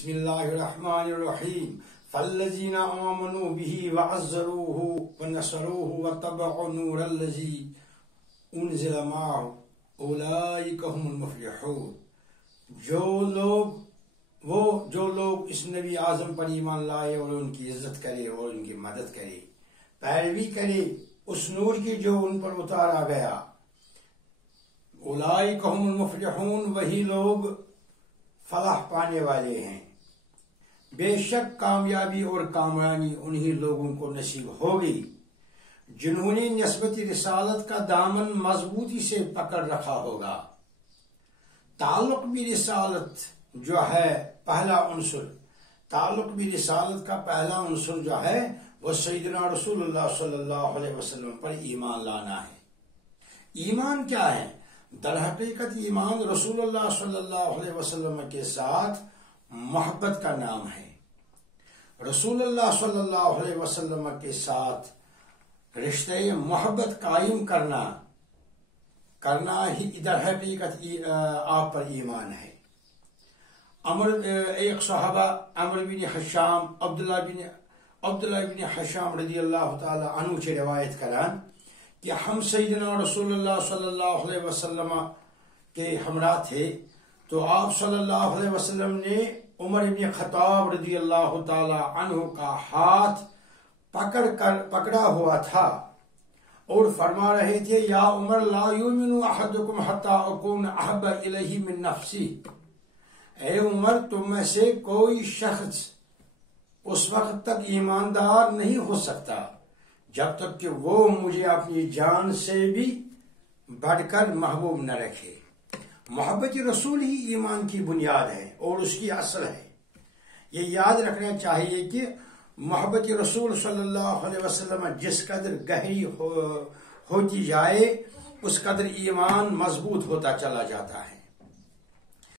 بسم اللہ الرحمن الرحیم فالذین آمنوا به وعزروه ونصروه واتبعوا النور الذی انزل معه اولئک هم المفلحون. جو لوگ اس نبی اعظم پر ایمان لائے اور ان کی عزت کرے اور ان کی مدد کرے، پیروی کرے اس نور کی جو ان پر اتارا گیا، اولئک هم المفلحون، وہی لوگ فلاح پانے والے ہیں. بے شک کامیابی اور کامرانی انہی لوگوں کو نصیب ہوگی جنہوں نے نسبت رسالت کا دامن مضبوطی سے پکڑ رکھا ہوگا. تعلق بھی رسالت جو ہے پہلا عنصر، تعلق بھی رسالت کا پہلا عنصر جو ہے وہ سیدنا رسول اللہ صلی اللہ علیہ وسلم پر ایمان لانا ہے. ایمان کیا ہے؟ در حقیقت ایمان رسول اللہ صلی اللہ علیہ وسلم کے ساتھ محبت کا نام ہے. رسول اللہ صلی اللہ علیہ وسلم کے ساتھ رشتہ محبت قائم کرنا ہی در حقیقت آپ پر ایمان ہے. ایک صحابہ عمر بن حشام عبداللہ بن حشام رضی اللہ تعالی عنہ سے روایت کران کہ ہم سیدنا رسول اللہ صلی اللہ علیہ وسلم کے ہمراہ تھے، تو آپ صلی اللہ علیہ وسلم نے عمر بن خطاب رضی اللہ تعالی عنہ کا ہاتھ پکڑا ہوا تھا اور فرما رہے تھے، یا عمر لا یؤمن احدکم حتی اکون احب الیہ من نفسی. اے عمر، تم میں سے کوئی شخص اس وقت تک ایماندار نہیں ہو سکتا جب تک کہ وہ مجھے اپنی جان سے بھی بڑھ کر محبوب نہ رکھے. محبت رسول ہی ایمان کی بنیاد ہے اور اس کی اصل ہے. یہ یاد رکھنا چاہیے کہ محبت رسول صلی اللہ علیہ وسلم جس قدر گہری ہوتی جائے اس قدر ایمان مضبوط ہوتا چلا جاتا ہے.